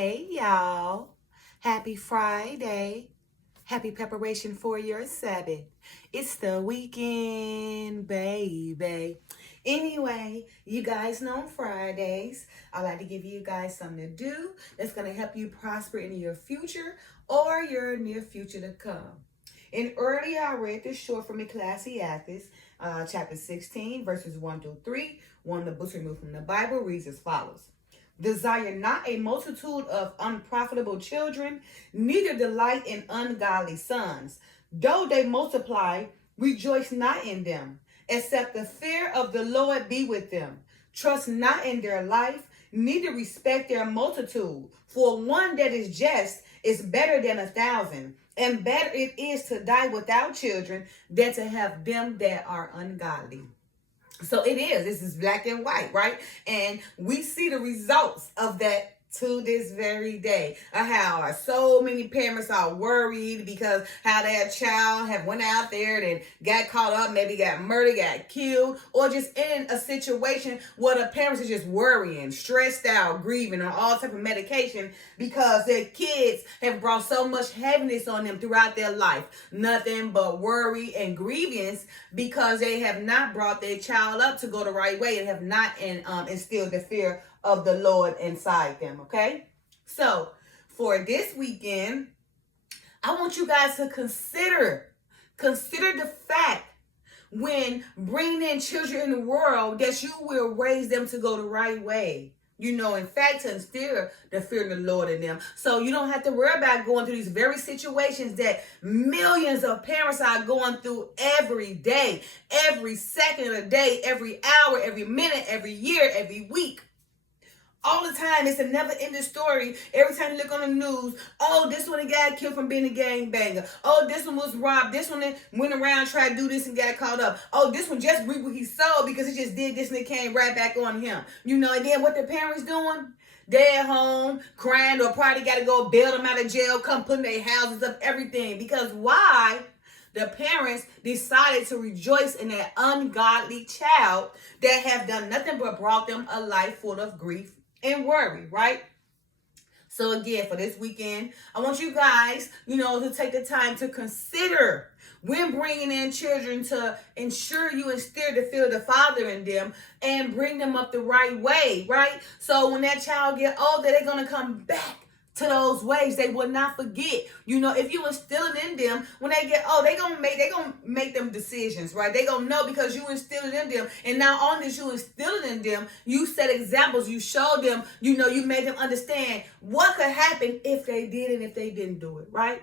Hey y'all. Happy Friday. Happy preparation for your Sabbath. It's the weekend, baby. Anyway, you guys know on Fridays, I like to give you guys something to do that's going to help you prosper in your future or your near future to come. And earlier I read this short from Ecclesiastes, chapter 16, verses 1 through 3. One of the books removed from the Bible reads as follows. Desire not a multitude of unprofitable children, neither delight in ungodly sons. Though they multiply, rejoice not in them, except the fear of the Lord be with them. Trust not in their life, neither respect their multitude. For one that is just is better than 1,000, and better it is to die without children than to have them that are ungodly. So it is. This is black and white, right? And we see the results of that to this very day. How so many parents are worried because how their child have went out there and got caught up, maybe got murdered, got killed, or just in a situation where the parents are just worrying, stressed out, grieving on all type of medication because their kids have brought so much heaviness on them throughout their life. Nothing but worry and grievance because they have not brought their child up to go the right way and have not instilled the fear of the Lord inside them, okay? So for this weekend, I want you guys to consider the fact when bringing in children in the world that you will raise them to go the right way. In fact, to instill the fear of the Lord in them. So you don't have to worry about going through these very situations that millions of parents are going through every day, every second of the day, every hour, every minute, every year, every week. All the time, it's a never-ending story. Every time you look on the news, oh, this one got killed from being a gangbanger. Oh, this one was robbed. This one went around, tried to do this and got caught up. Oh, this one just reaped what he sowed because he just did this and it came right back on him. And then what the parents doing? They're at home crying or probably got to go bail them out of jail, come putting their houses up, everything. Because why? The parents decided to rejoice in their ungodly child that have done nothing but brought them a life full of grief and worry, right? So again, for this weekend, I want you guys, to take the time to consider when bringing in children to ensure you instill the fear of the Father in them and bring them up the right way, right? So when that child get older, they're going to come back to those ways. They will not forget. If you instill it in them, when they get old, they gonna make them decisions, right? They gonna know because you instill it in them. And not only did you instill it in them, you set examples, you showed them, you made them understand what could happen if they did and if they didn't do it, right?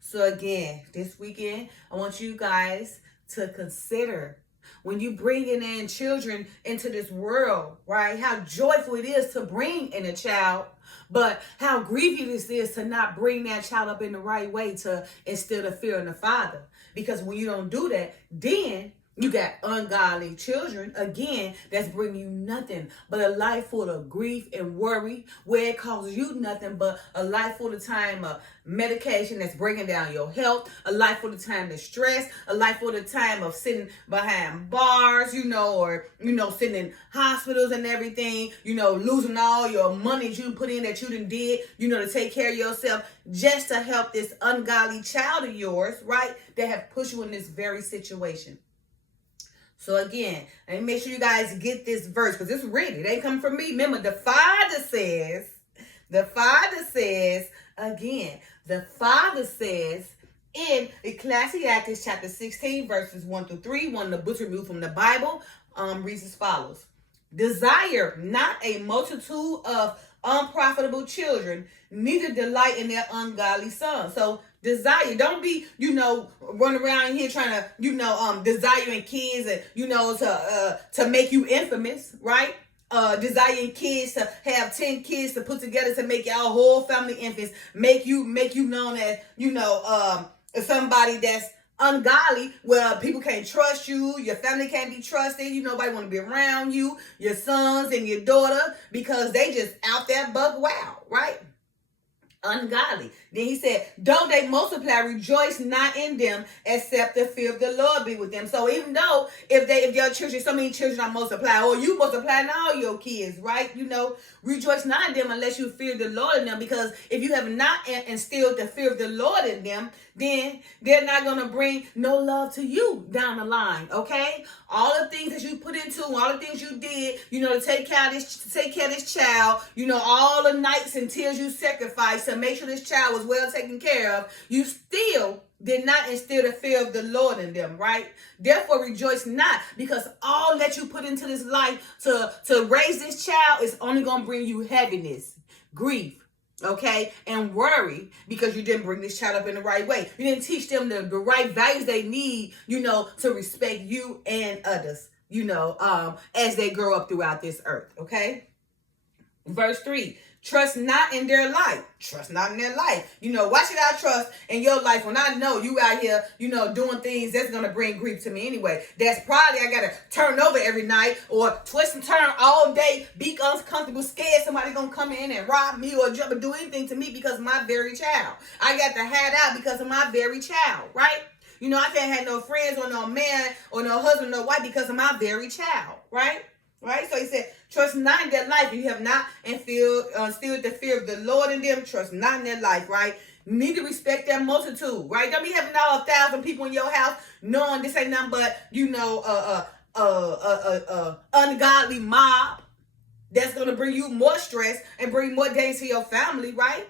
So again, this weekend, I want you guys to consider when you bringing in children into this world, right? How joyful it is to bring in a child, but how grievous it is to not bring that child up in the right way to instill the fear in the Father. Because when you don't do that, then you got ungodly children, again, that's bringing you nothing but a life full of grief and worry, where it causes you nothing but a life full of time of medication that's bringing down your health, a life full of time of stress, a life full of time of sitting behind bars, or sitting in hospitals and everything, losing all your money that you put in that you didn't did, to take care of yourself just to help this ungodly child of yours, right, that have pushed you in this very situation. So again, let me make sure you guys get this verse because it's written. It ain't coming from me. Remember, the Father says, in Ecclesiastes chapter 16, verses 1 through 3, one of the books removed from the Bible, reads as follows. Desire not a multitude of unprofitable children, neither delight in their ungodly sons. So desire, don't be, run around here trying to, desiring kids and, to make you infamous, right? Desiring kids to have 10 kids to put together to make y'all whole family infamous, make you known as, somebody that's ungodly, where people can't trust you, your family can't be trusted, nobody want to be around you, your sons and your daughter, because they just out there buck wild, right? ungodly. Then he said, though they multiply, rejoice not in them, except the fear of the Lord be with them. So even though if your children, so many children are multiplying, or you multiplying all your kids, right? Rejoice not in them unless you fear the Lord in them, because if you have not instilled the fear of the Lord in them, then they're not going to bring no love to you down the line, okay? All the things that you put into, all the things you did, to take care of this child, all the nights and tears you sacrificed to make sure this child was well taken care of, you still did not instill the fear of the Lord in them, right? Therefore, rejoice not, because all that you put into this life to raise this child is only going to bring you heaviness, grief, okay, and worry, because you didn't bring this child up in the right way. You didn't teach them the right values they need, to respect you and others, as they grow up throughout this earth, okay? Verse 3, trust not in their life. Trust not in their life. Why should I trust in your life when I know you out here, doing things that's going to bring grief to me anyway? That's probably I got to turn over every night or twist and turn all day, be uncomfortable, scared somebody going to come in and rob me or jump and do anything to me because of my very child. I got to hide out because of my very child, right? I can't have no friends or no man or no husband, no wife because of my very child, right? Right? So he said, trust not in their life. You have not instilled the fear of the Lord in them. Trust not in their life, right? Need to respect their multitude, right? Don't be having all 1,000 people in your house knowing this ain't nothing but, ungodly mob that's going to bring you more stress and bring more danger to your family, right?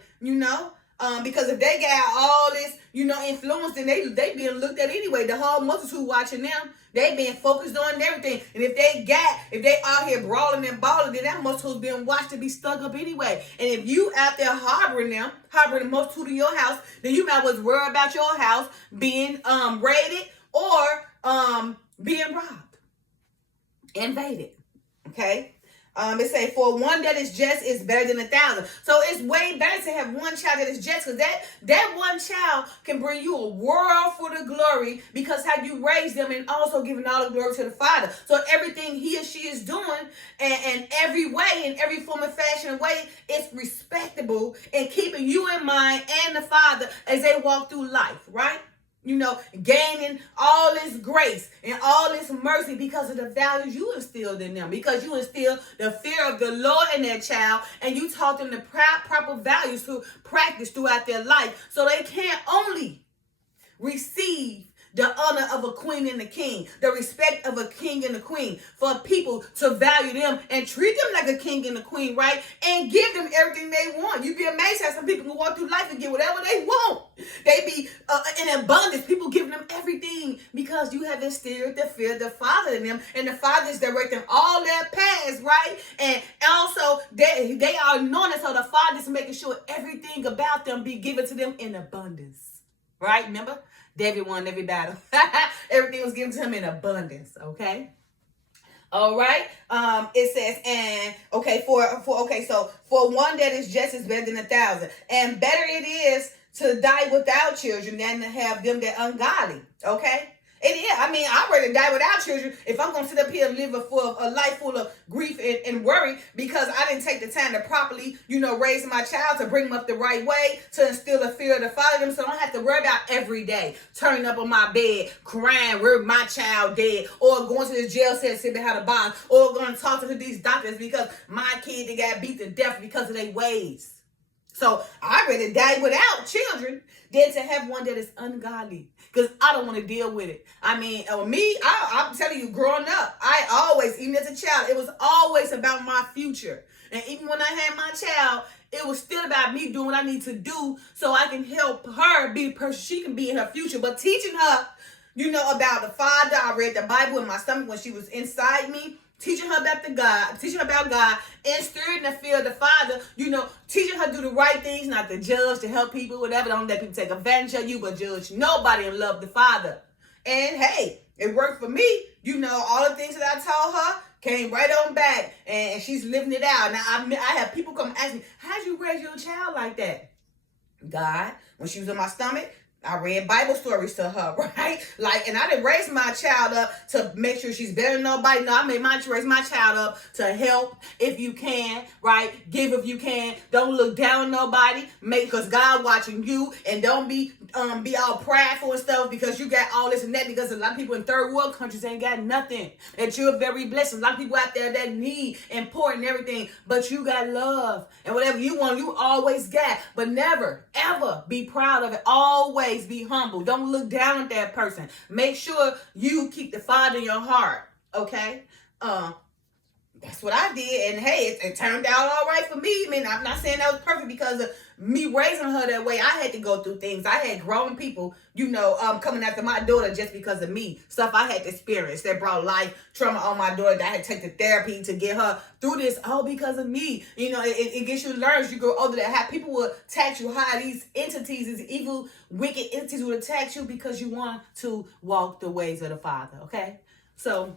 Because if they got all this, influence, then they being looked at anyway. The whole multitude watching them, they being focused on everything. And if they out here brawling and balling, then that multitude's being watched to be stuck up anyway. And if you out there harboring the multitude in your house, then you might as well worry about your house being raided or being robbed, invaded. Okay. It say, for one that is just is better than 1,000. So it's way better to have one child that is just, because that one child can bring you a world full of glory, because how you raise them and also giving all the glory to the Father. So everything he or she is doing and every way, in every form of fashion way, it's respectable and keeping you in mind and the Father as they walk through life, right? Gaining all this grace and all this mercy because of the values you instilled in them, because you instilled the fear of the Lord in their child, and you taught them the proper values to practice throughout their life, so they can't only receive the honor of a queen and a king, the respect of a king and a queen, for people to value them and treat them like a king and a queen, right? And give them everything they want. You'd be amazed how some people can walk through life and get whatever they want. They be in abundance, people giving them everything because you have instilled the fear of the Father in them, and the Father is directing all their paths, right? And also they are anointed, so the Father is making sure everything about them be given to them in abundance, right? Remember? David won every battle. Everything was given to him in abundance. Okay. All right. It says, and okay, so for one that is just is better than 1,000, and better it is to die without children than to have them that ungodly. Okay. And yeah, I'd rather die without children if I'm going to sit up here and live a life full of grief and worry because I didn't take the time to properly, raise my child, to bring them up the right way, to instill a fear of the Father in them, so I don't have to worry about every day turning up on my bed, crying, where my child dead, or going to this jail cell sitting behind a box, or going to talk to these doctors because my kid they got beat to death because of their ways. So I'd rather die without children than to have one that is ungodly, because I don't want to deal with it. I'm telling you, growing up, I always, even as a child, it was always about my future. And even when I had my child, it was still about me doing what I need to do so I can help her be the person she can be in her future. But teaching her, about the Father, I read the Bible in my stomach when she was inside me. Teaching her about God, and stirring the fear of the Father, teaching her to do the right things, not to judge, to help people, whatever. Don't let people take advantage of you, but judge nobody and love the Father. And hey, it worked for me. All the things that I told her came right on back, and she's living it out. Now, I have people come ask me, how'd you raise your child like that? God, when she was in my stomach, I read Bible stories to her, right? Like, and I didn't raise my child up to make sure she's better than nobody. No, I made raise my child up to help if you can, right? Give if you can. Don't look down on nobody. Because God watching you, and don't be all prideful and stuff because you got all this and that. Because a lot of people in third world countries ain't got nothing. That you're very blessed. A lot of people out there that need and poor and everything, but you got love and whatever you want, you always got. But never ever be proud of it. Always be humble. Don't look down at that person. Make sure you keep the Father in your heart. Okay? That's what I did, and hey, it turned out all right for me. I mean, I'm not saying that was perfect because of me raising her that way. I had to go through things. I had grown people, coming after my daughter just because of me. Stuff I had to experience that brought life trauma on my daughter. That I had to take the therapy to get her through this, all because of me. It gets you learn as you grow older that how people will attack you, how these entities, these evil, wicked entities will attack you because you want to walk the ways of the Father, okay? So,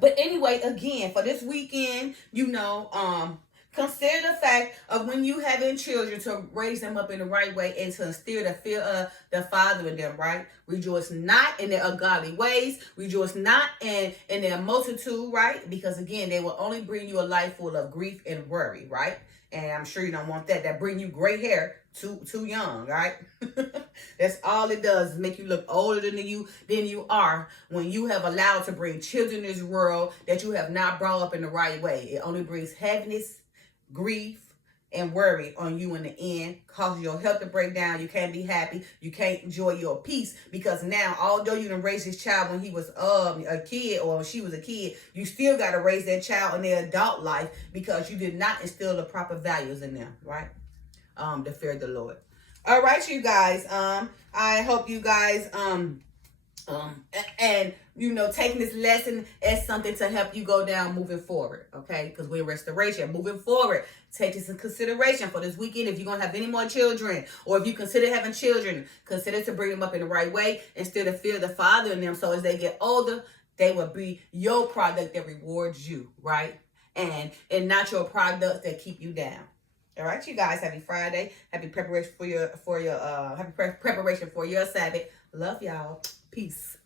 but anyway, again, for this weekend, consider the fact of when you having children to raise them up in the right way and to instill the fear of the Father in them, right? Rejoice not in their ungodly ways. Rejoice not in their multitude, right? Because again, they will only bring you a life full of grief and worry, right? And I'm sure you don't want that. That bring you gray hair too young, right? That's all it does is make you look older than you are when you have allowed to bring children in this world that you have not brought up in the right way. It only brings heaviness, grief, and worry on you in the end, causes your health to break down. You can't be happy. You can't enjoy your peace because now, although you done raised this child when he was a kid or when she was a kid, you still got to raise that child in their adult life because you did not instill the proper values in them, right? The fear of the Lord. All right, you guys. I hope you guys taking this lesson as something to help you go down moving forward, okay? Because we're in restoration, moving forward. Take this in consideration for this weekend. If you're going to have any more children, or if you consider having children, consider to bring them up in the right way, instead of fear the Father in them, so as they get older, they will be your product that rewards you, right? And not your products that keep you down. All right, you guys. Happy Friday. Happy preparation for your preparation for your Sabbath. Love y'all. Peace.